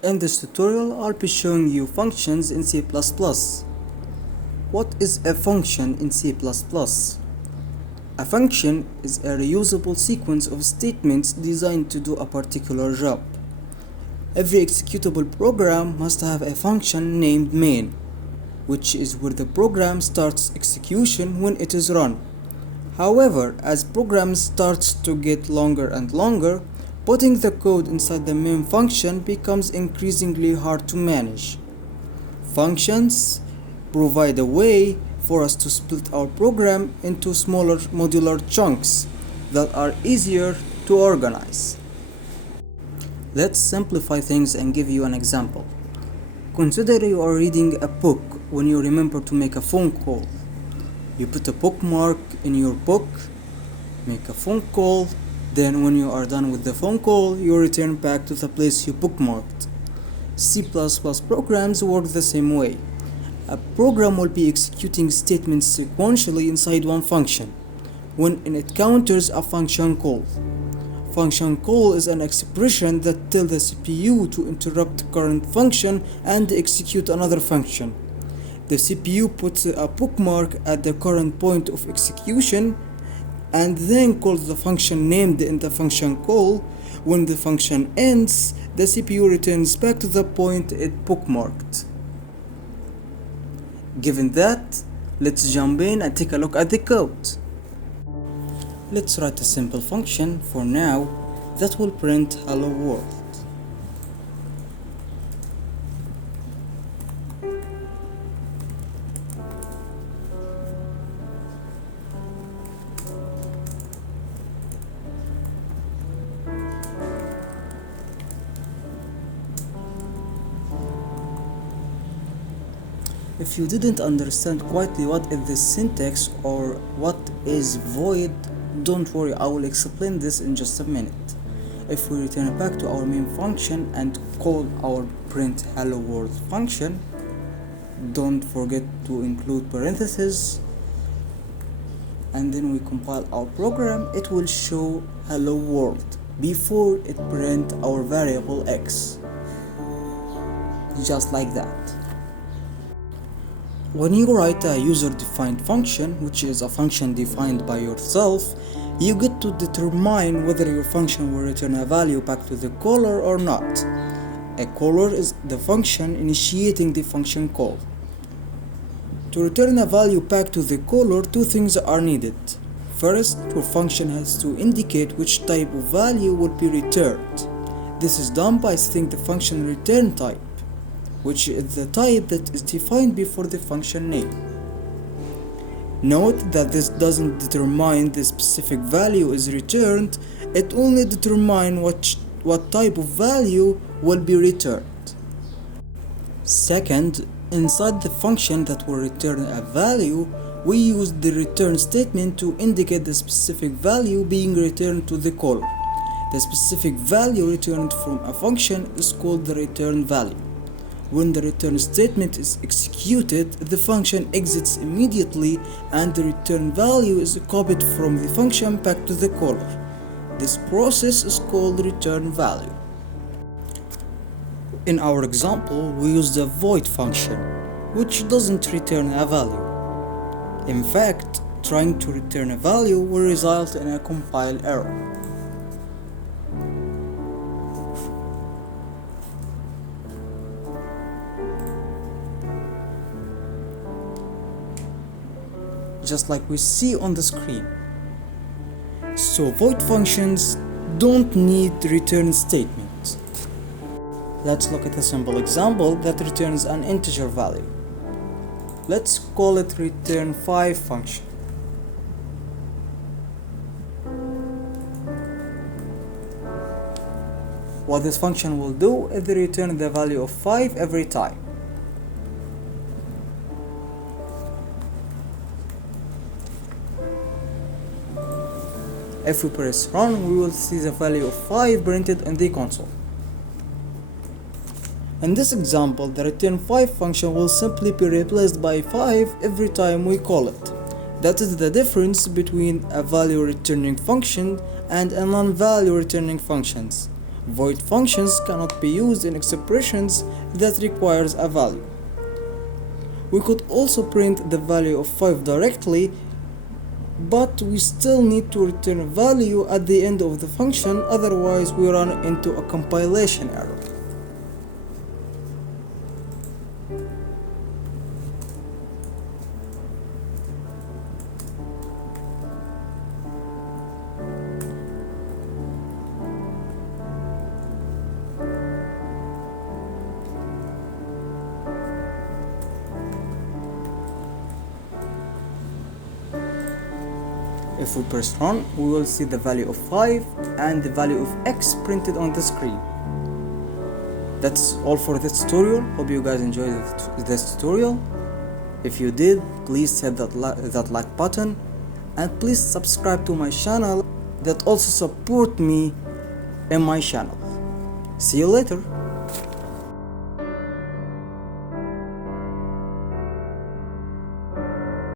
In this tutorial, I'll be showing you functions in C++. What is a function in C++? A function is a reusable sequence of statements designed to do a particular job. Every executable program must have a function named main, which is where the program starts execution when it is run. However, as programs starts to get longer and longer, putting the code inside the main function becomes increasingly hard to manage. Functions provide a way for us to split our program into smaller modular chunks that are easier to organize. Let's simplify things and give you an example. Consider you are reading a book when you remember to make a phone call. You put a bookmark in your book, make a phone call, then when you are done with the phone call, you return back to the place you bookmarked. C++ programs work the same way. A program will be executing statements sequentially inside one function when it encounters a function call. Function call is an expression that tells the CPU to interrupt the current function and execute another function. The CPU puts a bookmark at the current point of execution and then calls the function named in the function call. When the function ends, the CPU returns back to the point it bookmarked. Given that, let's jump in and take a look at the code. Let's write a simple function for now that will print hello world. If you didn't understand quite what is this syntax or what is void, don't worry, I will explain this in just a minute. If we return back to our main function and call our print hello world function, don't forget to include parentheses, and then we compile our program, it will show hello world before it print our variable x. Just like that. When you write a user-defined function, which is a function defined by yourself, you get to determine whether your function will return a value back to the caller or not. A caller is the function initiating the function call. To return a value back to the caller, two things are needed. First, your function has to indicate which type of value will be returned. This is done by setting the function return type, which is the type that is defined before the function name. Note that this doesn't determine the specific value is returned, it only determines what type of value will be returned. Second, inside the function that will return a value, we use the return statement to indicate the specific value being returned to the caller. The specific value returned from a function is called the return value. When the return statement is executed, the function exits immediately and the return value is copied from the function back to the caller. This process is called return value. In our example, we use the void function, which doesn't return a value. In fact, trying to return a value will result in a compile error. Just like we see on the screen. So void functions don't need return statements. Let's look at a simple example that returns an integer value. Let's call it return 5 function. What this function will do is return the value of 5 every time. If we press run, we will see the value of 5 printed in the console. In this example, the return 5 function will simply be replaced by 5 every time we call it. That is the difference between a value returning function and a non-value returning functions. Void functions cannot be used in expressions that requires a value. We could also print the value of 5 directly, but we still need to return a value at the end of the function, otherwise we run into a compilation error. If we press run, we will see the value of 5 and the value of x printed on the screen. That's all for this tutorial. Hope you guys enjoyed this tutorial. If you did, please hit that like button and please subscribe to my channel. That also support me in my channel. See you later.